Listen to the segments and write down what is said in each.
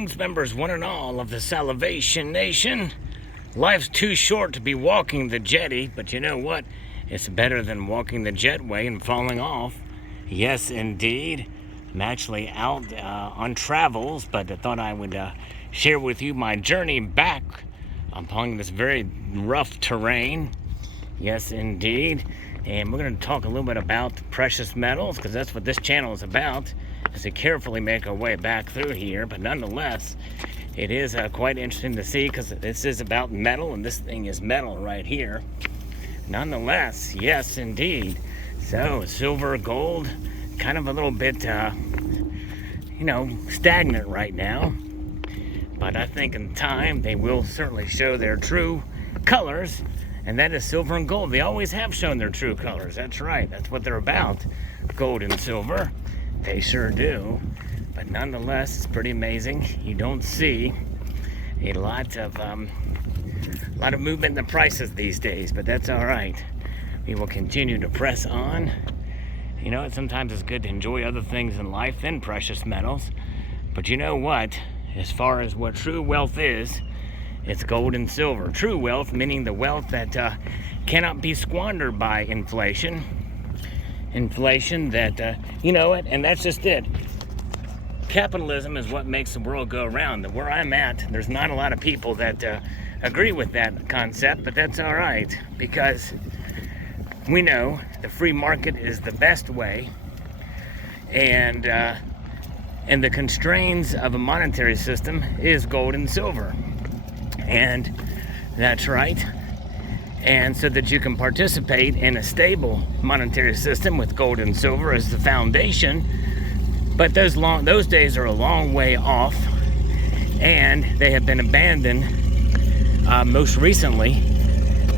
Greetings, members, one and all of the Salivation Nation. Life's too short to be walking the jetty, but you know what? It's better than walking the jetway and falling off. Yes, indeed. I'm actually out on travels, but I thought I would share with you my journey back upon this very rough terrain. Yes, indeed. And we're going to talk a little bit about precious metals, because that's what this channel is about, as we carefully make our way back through here. But nonetheless, it is quite interesting to see, because this is about metal, and this thing is metal right here. Nonetheless, yes, indeed. So, silver, gold, kind of a little bit, stagnant right now. But I think in time, they will certainly show their true colors. And that is silver and gold. They always have shown their true colors. That's right. That's what they're about. Gold and silver. They sure do. But nonetheless, it's pretty amazing. You don't see a lot of movement in the prices these days, but that's all right. We will continue to press on. You know, sometimes it's good to enjoy other things in life than precious metals. But you know what? As far as what true wealth is, it's gold and silver. True wealth, meaning the wealth that cannot be squandered by inflation. Inflation that, you know it, and that's just it. Capitalism is what makes the world go around. Where I'm at, there's not a lot of people that agree with that concept, but that's all right, because we know the free market is the best way, and the constraints of a monetary system is gold and silver. And that's right. And so that you can participate in a stable monetary system with gold and silver as the foundation. But those days are a long way off, and they have been abandoned most recently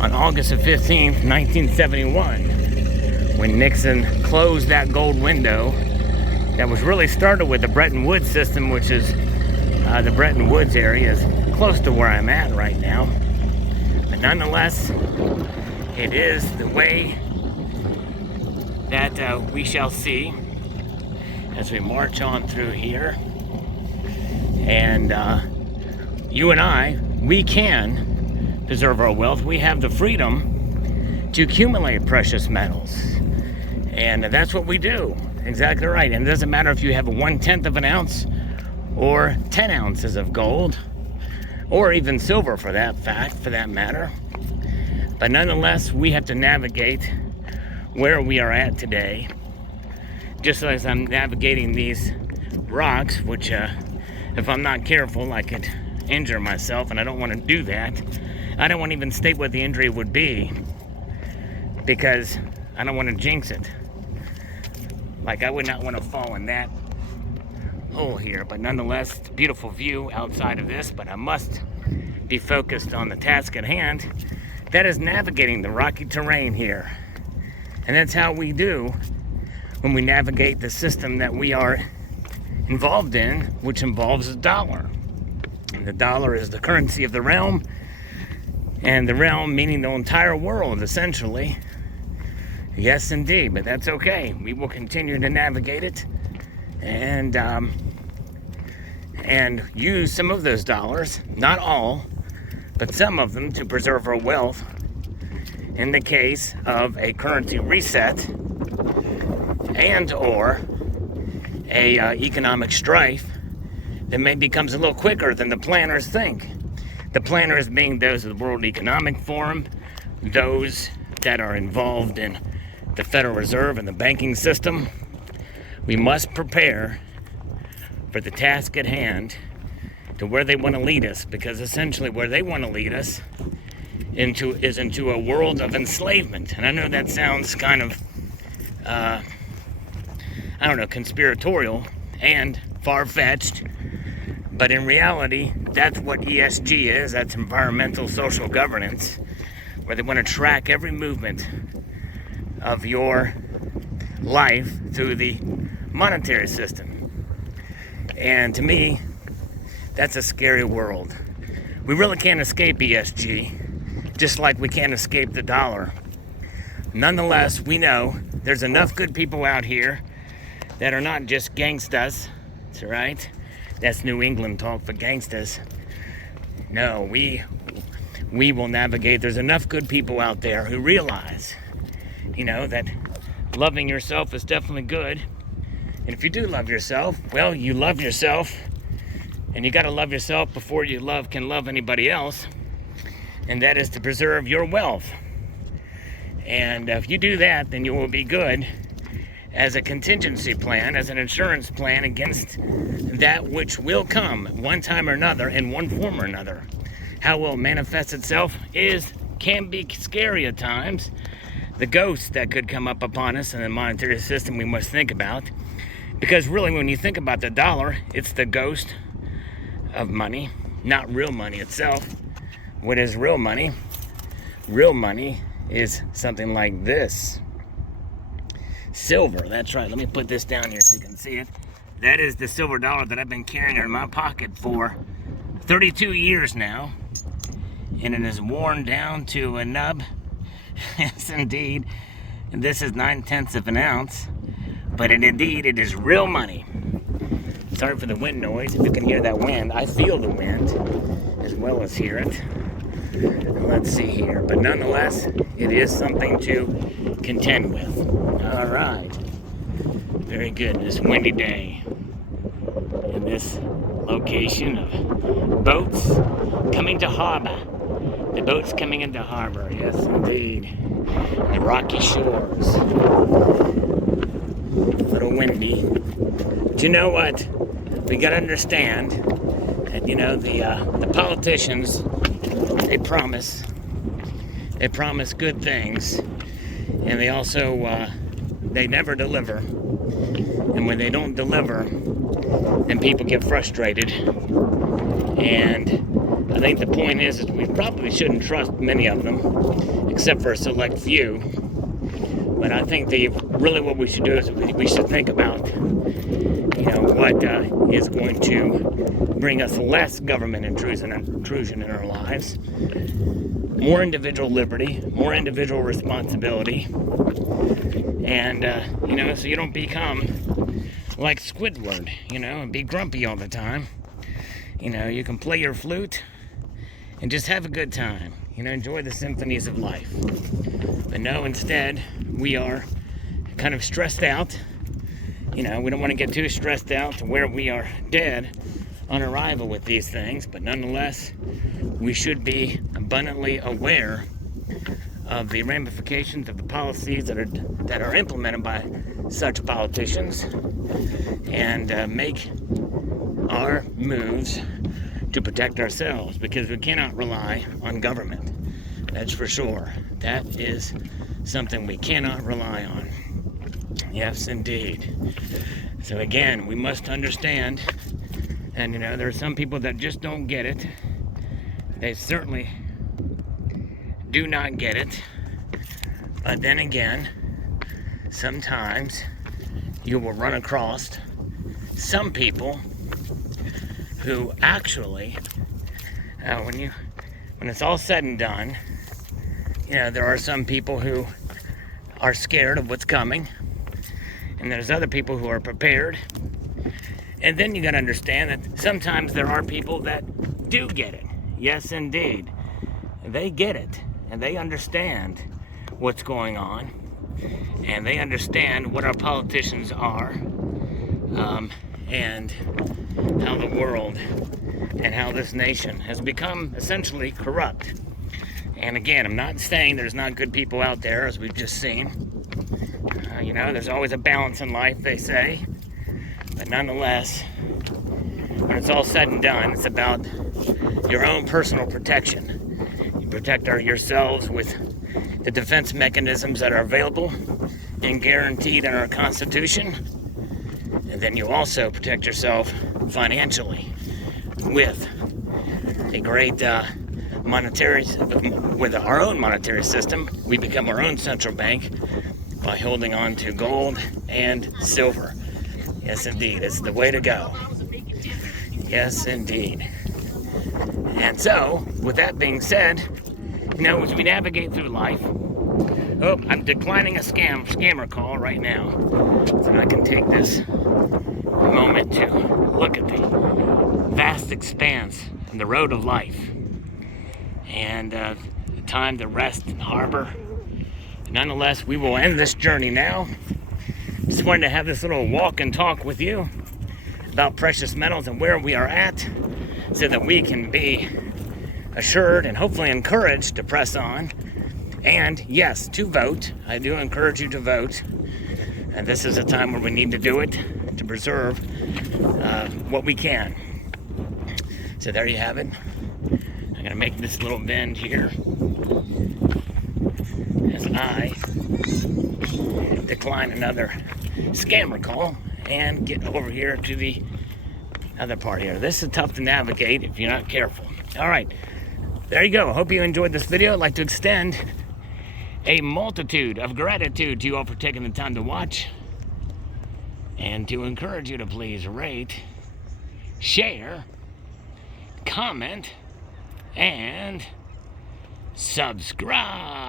on August 15th, 1971, when Nixon closed that gold window that was really started with the Bretton Woods system, which is the Bretton Woods area is close to where I'm at right now. But nonetheless, it is the way that we shall see as we march on through here. And you and I, we can preserve our wealth. We have the freedom to accumulate precious metals. And that's what we do. Exactly right. And it doesn't matter if you have a 1/10 of an ounce or 10 ounces of gold, or even silver for that matter. But nonetheless, we have to navigate where we are at today. Just as I'm navigating these rocks, which if I'm not careful, I could injure myself, and I don't want to do that. I don't want to even state what the injury would be, because I don't want to jinx it. Like, I would not want to fall in that hole here, but nonetheless, it's a beautiful view outside of this. But I must be focused on the task at hand, that is navigating the rocky terrain here. And that's how we do when we navigate the system that we are involved in, which involves the dollar. And the dollar is the currency of the realm, and the realm meaning the entire world, essentially. Yes, indeed, but that's okay. We will continue to navigate it and use some of those dollars, not all, but some of them, to preserve our wealth in the case of a currency reset and or a economic strife that maybe becomes a little quicker than the planners think. The planners being those of the World Economic Forum, those that are involved in the Federal Reserve and the banking system. We must prepare for the task at hand, to where they want to lead us, because essentially where they want to lead us is into a world of enslavement. And I know that sounds kind of, conspiratorial and far-fetched, but in reality, that's what ESG is. That's environmental social governance, where they want to track every movement of your life through the monetary system. And to me, that's a scary world. We really can't escape ESG, just like we can't escape the dollar. Nonetheless, we know there's enough good people out here that are not just gangstas, right? That's New England talk for gangsters. No, we will navigate. There's enough good people out there who realize, that loving yourself is definitely good. And if you do love yourself, well, you love yourself. And you got to love yourself before you can love anybody else. And that is to preserve your wealth. And if you do that, then you will be good as a contingency plan, as an insurance plan against that which will come one time or another in one form or another. How will it manifest itself can be scary at times. The ghost that could come up upon us in the monetary system we must think about. Because really, when you think about the dollar, it's the ghost of money, not real money itself. What is real money? Real money is something like this. Silver, that's right. Let me put this down here so you can see it. That is the silver dollar that I've been carrying in my pocket for 32 years now. And it is worn down to a nub. Yes, indeed. And this is 9/10 of an ounce. But indeed, it is real money. Sorry for the wind noise. If you can hear that wind, I feel the wind as well as hear it. Let's see here. But nonetheless, it is something to contend with. All right. Very good. This windy day. In this location of boats coming to harbor. The boats coming into harbor. Yes, indeed. The rocky shores. A little windy. But you know what? We got to understand that, the politicians, they promise good things, and they also, they never deliver. And when they don't deliver, then people get frustrated. And I think the point is we probably shouldn't trust many of them, except for a select few. But I think what we should do is we should think about, what is going to bring us less government intrusion in our lives, more individual liberty, more individual responsibility, and, so you don't become like Squidward, and be grumpy all the time. You can play your flute and just have a good time, enjoy the symphonies of life. But no, instead, we are kind of stressed out. We don't want to get too stressed out to where we are dead on arrival with these things, but nonetheless, we should be abundantly aware of the ramifications of the policies that are implemented by such politicians, and make our moves to protect ourselves, because we cannot rely on government. That's for sure. That is something we cannot rely on. Yes, indeed. So again, we must understand, and there are some people that just don't get it. They certainly do not get it. But then again, sometimes you will run across some people who actually, when it's all said and done, there are some people who are scared of what's coming, and there's other people who are prepared. And then you got to understand that sometimes there are people that do get it. Yes, indeed. They get it, and they understand what's going on, and they understand what our politicians are, and how the world and how this nation has become essentially corrupt. And again, I'm not saying there's not good people out there, as we've just seen. There's always a balance in life, they say. But nonetheless, when it's all said and done, it's about your own personal protection. You protect yourselves with the defense mechanisms that are available and guaranteed in our Constitution. And then you also protect yourself financially with a great with our own monetary system. We become our own central bank by holding on to gold and silver. Yes, indeed, it's the way to go. Yes, indeed. And so, with that being said, as we navigate through life, I'm declining a scammer call right now, so I can take this moment to look at the vast expanse and the road of life, and the time to rest and harbor. Nonetheless, we will end this journey now. Just wanted to have this little walk and talk with you about precious metals and where we are at, so that we can be assured and hopefully encouraged to press on. And yes, to vote. I do encourage you to vote. And this is a time where we need to do it to preserve what we can. So there you have it. I'm going to make this little bend here as I decline another scammer call and get over here to the other part here. This is tough to navigate if you're not careful. All right, there you go. I hope you enjoyed this video. I'd like to extend a multitude of gratitude to you all for taking the time to watch, and to encourage you to please rate, share, comment, and subscribe.